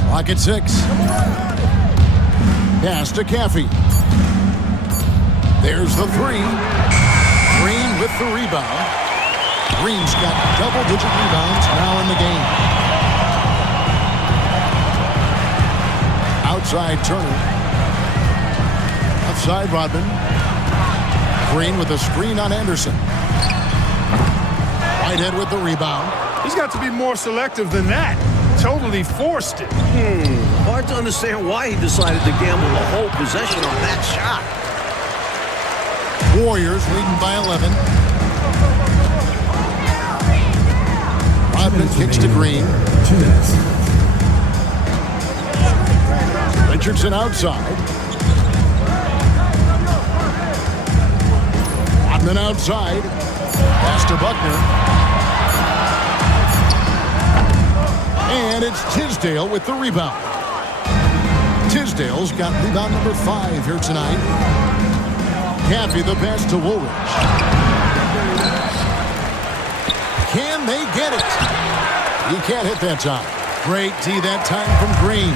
Clock at 6. Pass to Caffey. There's the 3. Green with the rebound. Green's got double-digit rebounds now in the game. Outside Turner. Outside Rodman. Green with a screen on Anderson. Whitehead with the rebound. He's got to be more selective than that. Totally forced it. Hard to understand why he decided to gamble the whole possession on that shot. Warriors leading by 11. Rodman kicks to Green. 2 minutes. Richardson outside. Rodman outside. Pass to Buckner. And it's Tisdale with the rebound. Tisdale's got rebound number 5 here tonight. Caffey the pass to Woolridge. Can they get it? He can't hit that time. Great D that time from Green.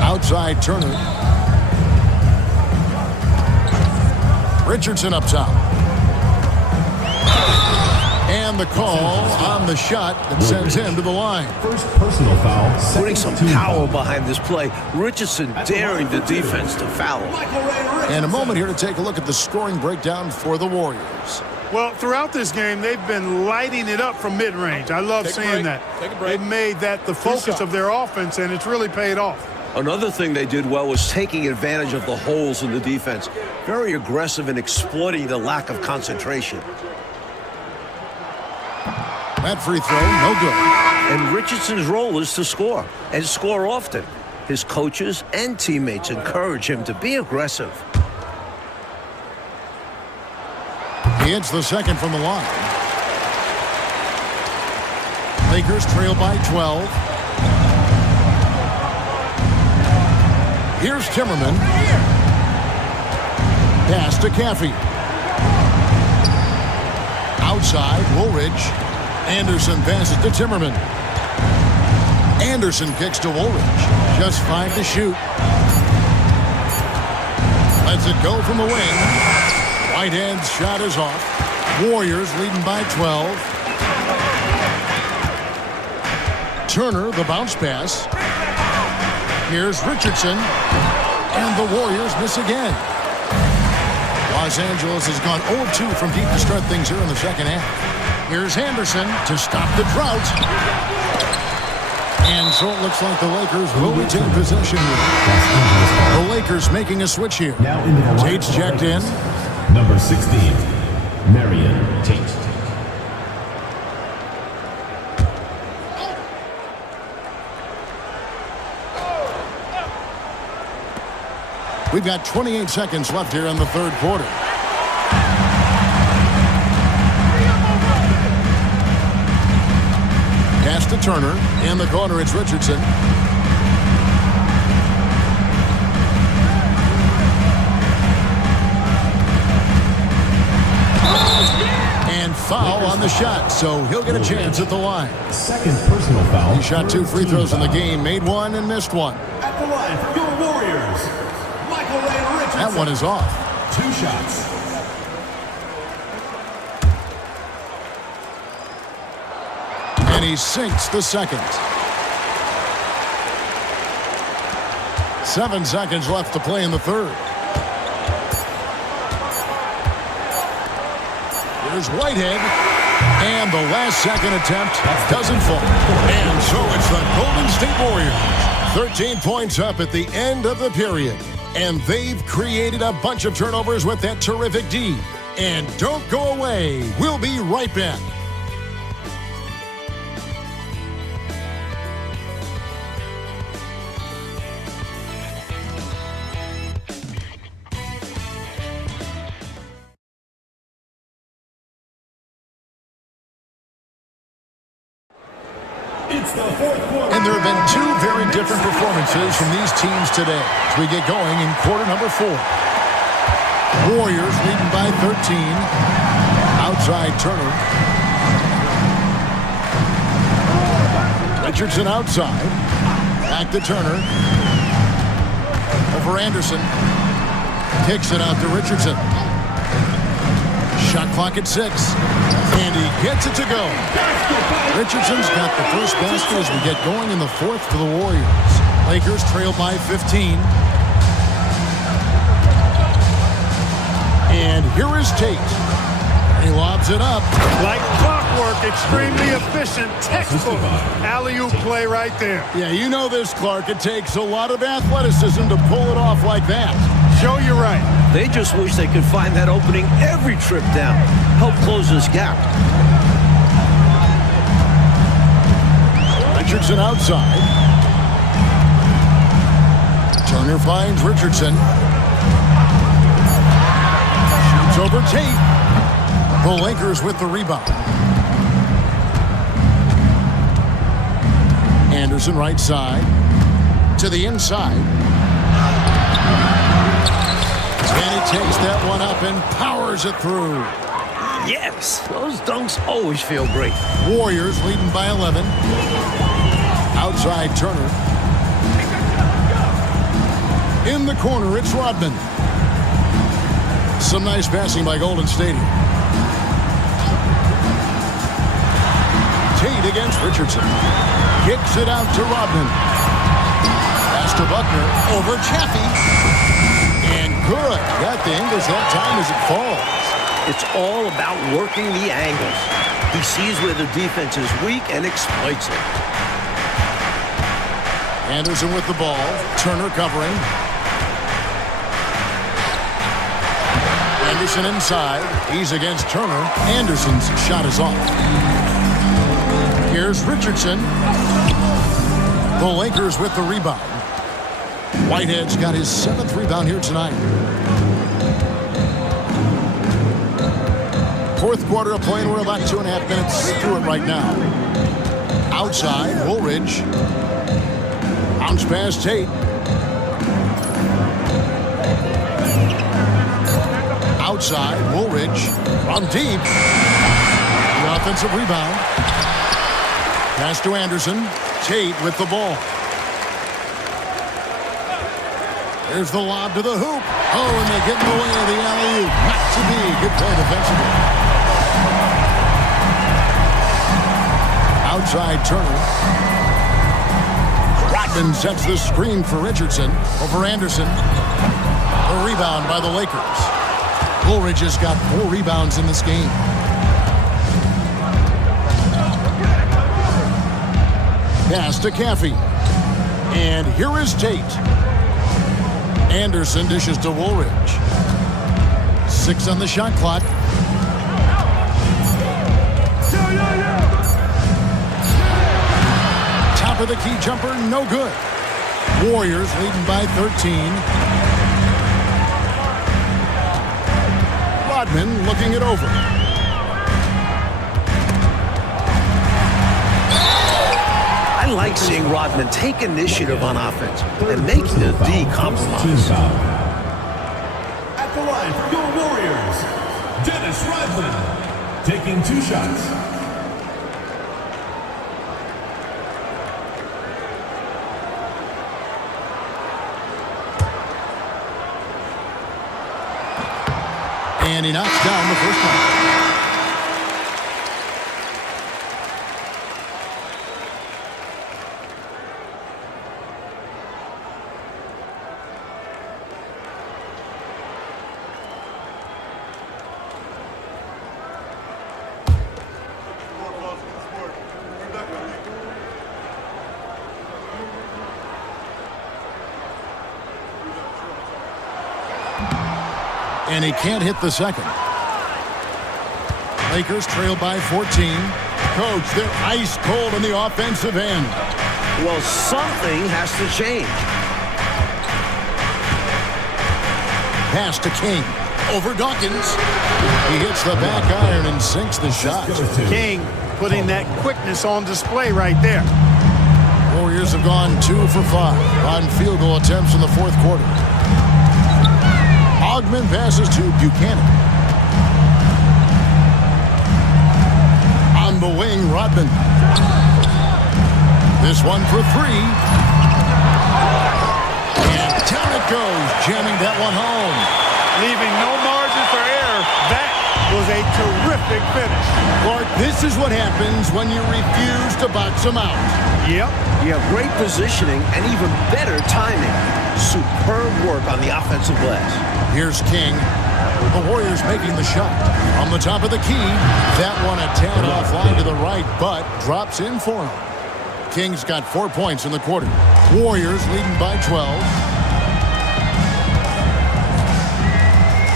Outside Turner. Richardson up top. And the call on the shot that sends him to the line. First personal foul. Putting Second some team power foul. behind this play. Richardson daring the defense to foul. And a moment here to take a look at the scoring breakdown for the Warriors. Well, throughout this game, they've been lighting it up from mid-range. I love Take a seeing break. that. Take a break. They've made that the focus of their offense, and it's really paid off. Another thing they did well was taking advantage of the holes in the defense. Very aggressive in exploiting the lack of concentration. That free throw, no good. And Richardson's role is to score, and score often. His coaches and teammates encourage him to be aggressive. He hits the second from the line. Lakers trail by 12. Here's Timmerman. Pass to Caffey. Outside, Woolridge. Anderson passes to Timmerman. Anderson kicks to Woolridge. Just 5 to shoot. Lets it go from the wing. Whitehead's shot is off. Warriors leading by 12. Turner, the bounce pass. Here's Richardson. And the Warriors miss again. Los Angeles has gone 0-2 from deep to start things here in the second half. Here's Anderson to stop the drought. And so it looks like the Lakers will retain possession here. The Lakers making a switch here. Now into the line Tate's for checked in. Number 16, Marion Tate. We've got 28 seconds left here in the third quarter. Pass to Turner. In the corner, it's Richardson. And foul on the shot, so he'll get a chance at the line. Second personal foul. He shot 2 free throws in the game, made 1 and missed 1. At the line for your Warriors, Michael Ray Richardson. That one is off. 2 shots. And he sinks the second. 7 seconds left to play in the third. Here's Whitehead. And the last second attempt doesn't fall. And so it's the Golden State Warriors. 13 points up at the end of the period. And they've created a bunch of turnovers with that terrific D. And don't go away. We'll be right back. And there have been 2 very different performances from these teams today as we get going in quarter number 4. Warriors leading by 13. Outside Turner. Richardson outside. Back to Turner. Over Anderson. Kicks it out to Richardson. Shot clock at 6. And he gets it to go. Richardson's got the first basket as we get going in the fourth for the Warriors. Lakers trail by 15. And here is Tate. He lobs it up. Like clockwork, extremely efficient, textbook alley-oop play right there. Yeah, you know this, Clark. It takes a lot of athleticism to pull it off like that. Show you right. They just wish they could find that opening every trip down. Help close this gap. Richardson outside. Turner finds Richardson. Shoots over Tate. The Lakers with the rebound. Anderson right side. To the inside. And he takes that one up and powers it through. Yes, those dunks always feel great. Warriors leading by 11. Outside Turner. In the corner, it's Rodman. Some nice passing by Golden State. Tate against Richardson. Kicks it out to Rodman. Pass to Buckner. Over Chaffee. And good. Got the angles that time as it falls. It's all about working the angles. He sees where the defense is weak and exploits it. Anderson with the ball. Turner covering. Anderson inside. He's against Turner. Anderson's shot is off. Here's Richardson. The Lakers with the rebound. Whitehead's got his 7th rebound here tonight. Fourth quarter of play, and we're about 2.5 minutes through it right now. Outside, Woolridge. Bounce pass, Tate. Outside, Woolridge. From deep. The offensive rebound. Pass to Anderson. Tate with the ball. There's the lob to the hoop. Oh, and they get in the way of the alley-oop. Not to be. Good play defensively. Outside Turner. Rodman sets the screen for Richardson over Anderson. A rebound by the Lakers. Woolridge has got 4 rebounds in this game. Pass to Caffey. And here is Tate. Anderson dishes to Woolridge. 6 on the shot clock. Top of the key jumper, no good. Warriors leading by 13. Rodman looking it over. I like seeing Rodman take initiative on offense and making the D compromise. At the line for your Warriors, Dennis Rodman, taking 2 shots. And he knocks down the first one. And he can't hit the second. Lakers trail by 14. Coach, they're ice cold on the offensive end. Well, something has to change. Pass to King. Over Dawkins. He hits the back iron and sinks the shot. King putting that quickness on display right there. Warriors have gone 2 for 5 on field goal attempts in the fourth quarter. Ogman passes to Buchanan. On the wing, Rodman. This one for 3. And down it goes, jamming that one home. Leaving no margin for error. That was a terrific finish. Clark, this is what happens when you refuse to box them out. Yep. You have great positioning and even better timing. Superb work on the offensive glass. Here's King. The Warriors making the shot. On the top of the key. That one a tad offline to the right, but drops in for him. King's got 4 points in the quarter. Warriors leading by 12.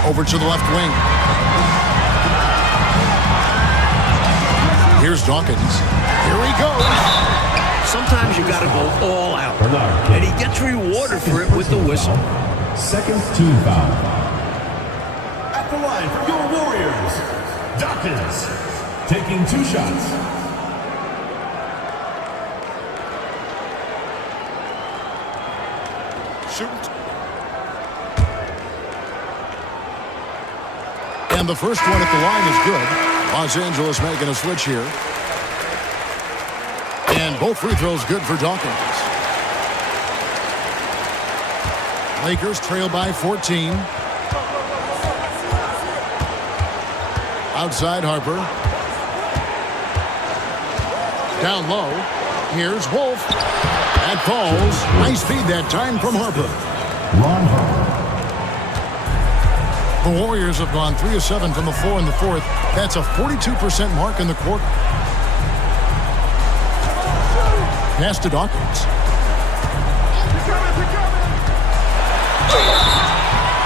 Over to the left wing. Here's Dawkins. Here he goes. Sometimes you got to go all out. And he gets rewarded for it with the whistle. Second team foul. At the line for your Warriors, Dawkins taking 2 shots. Shoot. And the first one at the line is good. Los Angeles making a switch here. And both free throws good for Dawkins. Lakers trail by 14. Outside Harper. Down low. Here's Wolf. That falls. Nice feed that time from Harper. Ron Harper. The Warriors have gone 3 of 7 from the floor in the fourth. That's a 42% mark in the quarter. Pass to Dawkins.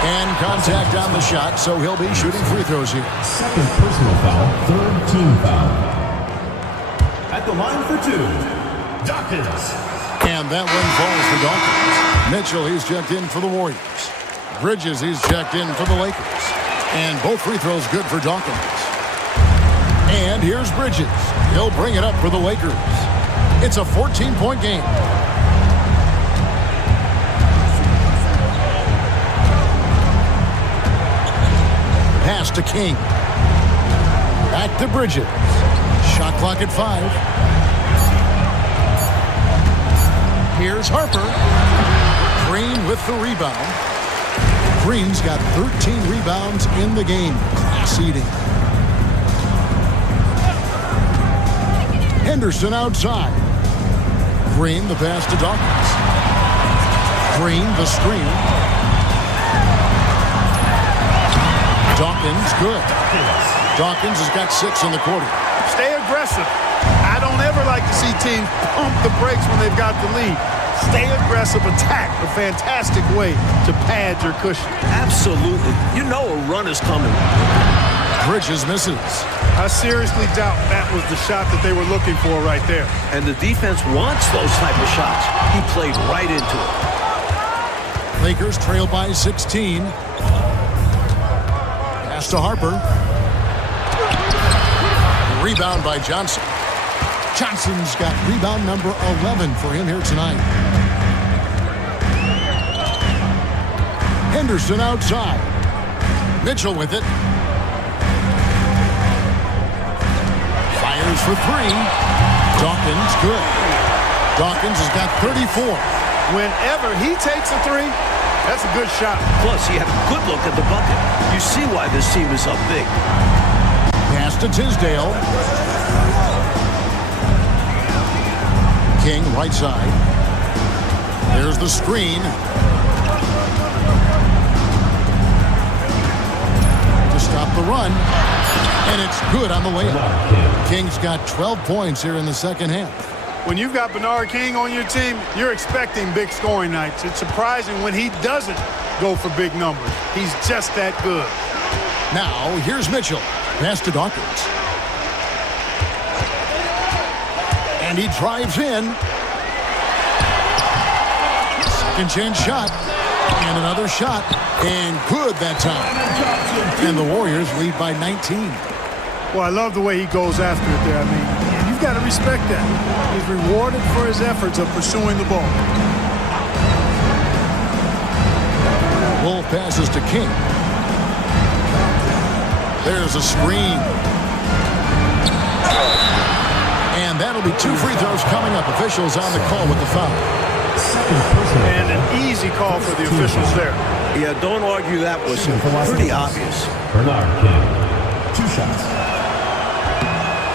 And contact on the shot, so he'll be shooting free throws here. Second personal foul, third team foul. At the line for 2, Dawkins. And that one falls for Dawkins. Mitchell, he's checked in for the Warriors. Bridges, he's checked in for the Lakers. And both free throws good for Dawkins. And here's Bridges. He'll bring it up for the Lakers. It's a 14-point game. Pass to King. Back to Bridges. Shot clock at 5. Here's Harper. Green with the rebound. Green's got 13 rebounds in the game. Class eating. Henderson outside. Green, the pass to Dawkins. Green, the screen. Dawkins, good. Dawkins has got 6 in the quarter. Stay aggressive. I don't ever like to see teams pump the brakes when they've got the lead. Stay aggressive, attack. A fantastic way to pad your cushion. Absolutely. You know a run is coming. Bridges misses. I seriously doubt that was the shot that they were looking for right there. And the defense wants those type of shots. He played right into it. Lakers trail by 16. Pass to Harper. Rebound by Johnson. Johnson's got rebound number 11 for him here tonight. Henderson outside. Mitchell with it. Fires for 3. Dawkins, good. Dawkins has got 34. Whenever he takes a 3, that's a good shot. Plus, he had a good look at the bucket. You see why this team is up big. Pass to Tisdale. King, right side. There's the screen. To stop the run. And it's good on the layup. King's got 12 points here in the second half. When you've got Bernard King on your team, you're expecting big scoring nights. It's surprising when he doesn't go for big numbers. He's just that good. Now, here's Mitchell. Pass to Dawkins. And he drives in. Second chance shot. And another shot. And good that time. And the Warriors lead by 19. Well, I love the way he goes after it there. I mean, you've got to respect that. He's rewarded for his efforts of pursuing the ball. Wolf passes to King. There's a screen. And that'll be 2 free throws coming up. Officials on the call with the foul. And an easy call for the officials there. Yeah, don't argue that was pretty obvious. Bernard King, 2 shots.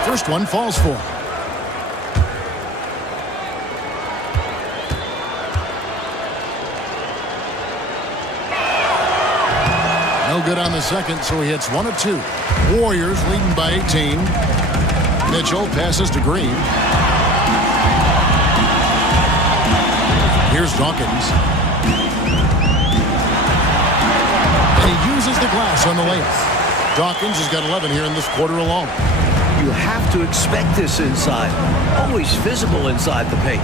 First one falls for him. No good on the second, so he hits 1 of 2. Warriors leading by 18. Mitchell passes to Green. Here's Dawkins. And he uses the glass on the layup. Dawkins has got 11 here in this quarter alone. You have to expect this inside. Always visible inside the paint.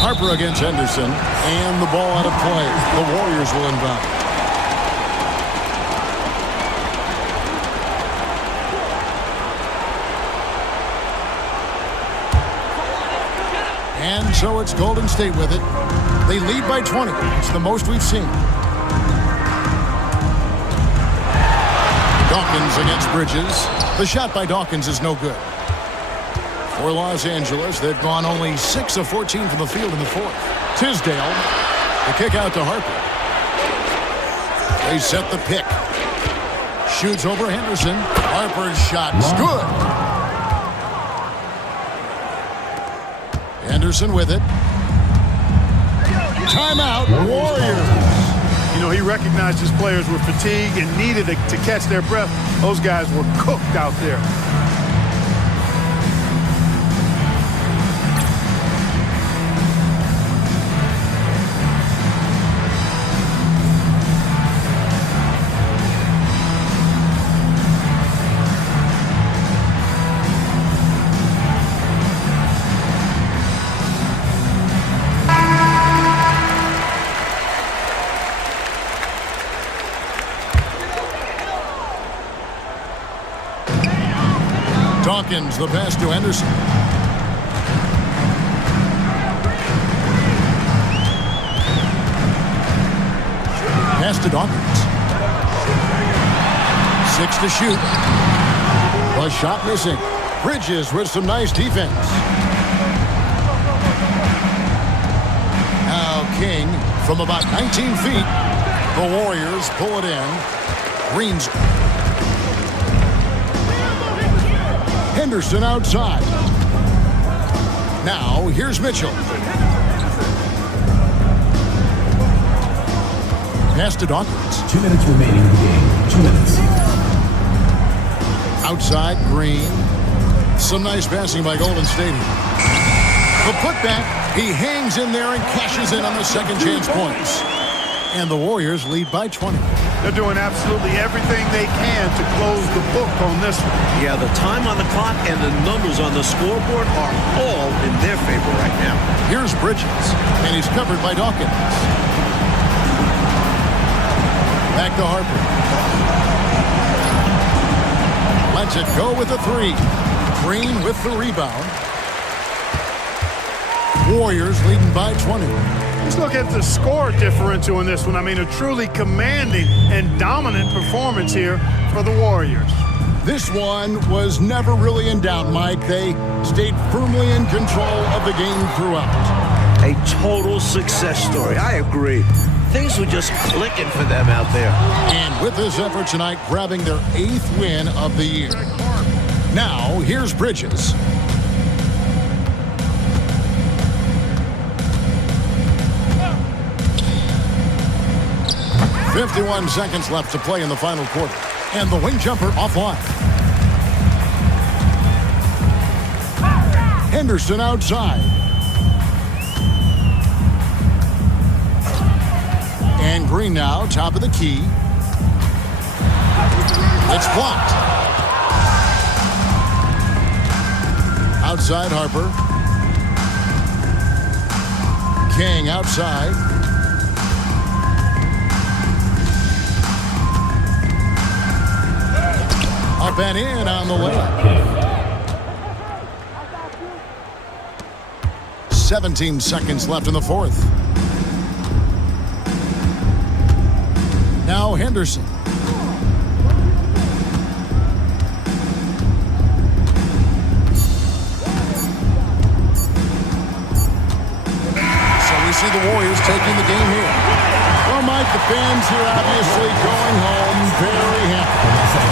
Harper against Henderson, and the ball out of play. The Warriors will inbound. And so it's Golden State with it. They lead by 20. It's the most we've seen. Dawkins against Bridges. The shot by Dawkins is no good. For Los Angeles, they've gone only 6 of 14 from the field in the fourth. Tisdale, the kick out to Harper. They set the pick. Shoots over Henderson. Harper's shot is good. Henderson with it. Timeout, Warriors. You know, he recognized his players were fatigued and needed to catch their breath. Those guys were cooked out there. Dawkins, the pass to Henderson. Pass to Dawkins. 6 to shoot. A shot missing. Bridges with some nice defense. Now King from about 19 feet. The Warriors pull it in. Green's Henderson outside. Now, here's Mitchell. Pass to Dawkins. 2 minutes remaining in the game. 2 minutes. Outside, Green. Some nice passing by Golden State. The putback, he hangs in there and cashes in on the second chance points. And the Warriors lead by 20. They're doing absolutely everything they can to close the book on this one. Yeah, the time on the clock and the numbers on the scoreboard are all in their favor right now. Here's Bridges, and he's covered by Dawkins. Back to Harper. Lets it go with a 3. Green with the rebound. Warriors leading by 20. Let's look at the score differential in this one. I mean, a truly commanding and dominant performance here for the Warriors. This one was never really in doubt, Mike. They stayed firmly in control of the game throughout. A total success story. I agree. Things were just clicking for them out there. And with this effort tonight, grabbing their 8th win of the year. Now, here's Bridges. .51 seconds left to play in the final quarter. And the wing jumper offline. Henderson outside. And Green now, top of the key. It's blocked. Outside Harper. King outside. Up and in on the layup. 17 seconds left in the fourth. Now Henderson. So we see the Warriors taking the game here. Well, Mike, the fans here obviously going home very happy.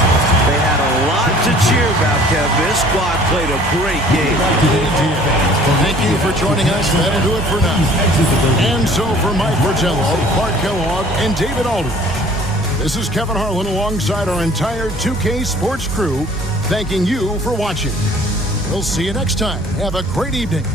They had a lot to cheer about, Kev. This squad played a great game. Thank you for joining us. That'll do it for now. And so for Mike Fratello, Clark Kellogg, and David Aldridge, this is Kevin Harlan alongside our entire 2K Sports crew, thanking you for watching. We'll see you next time. Have a great evening.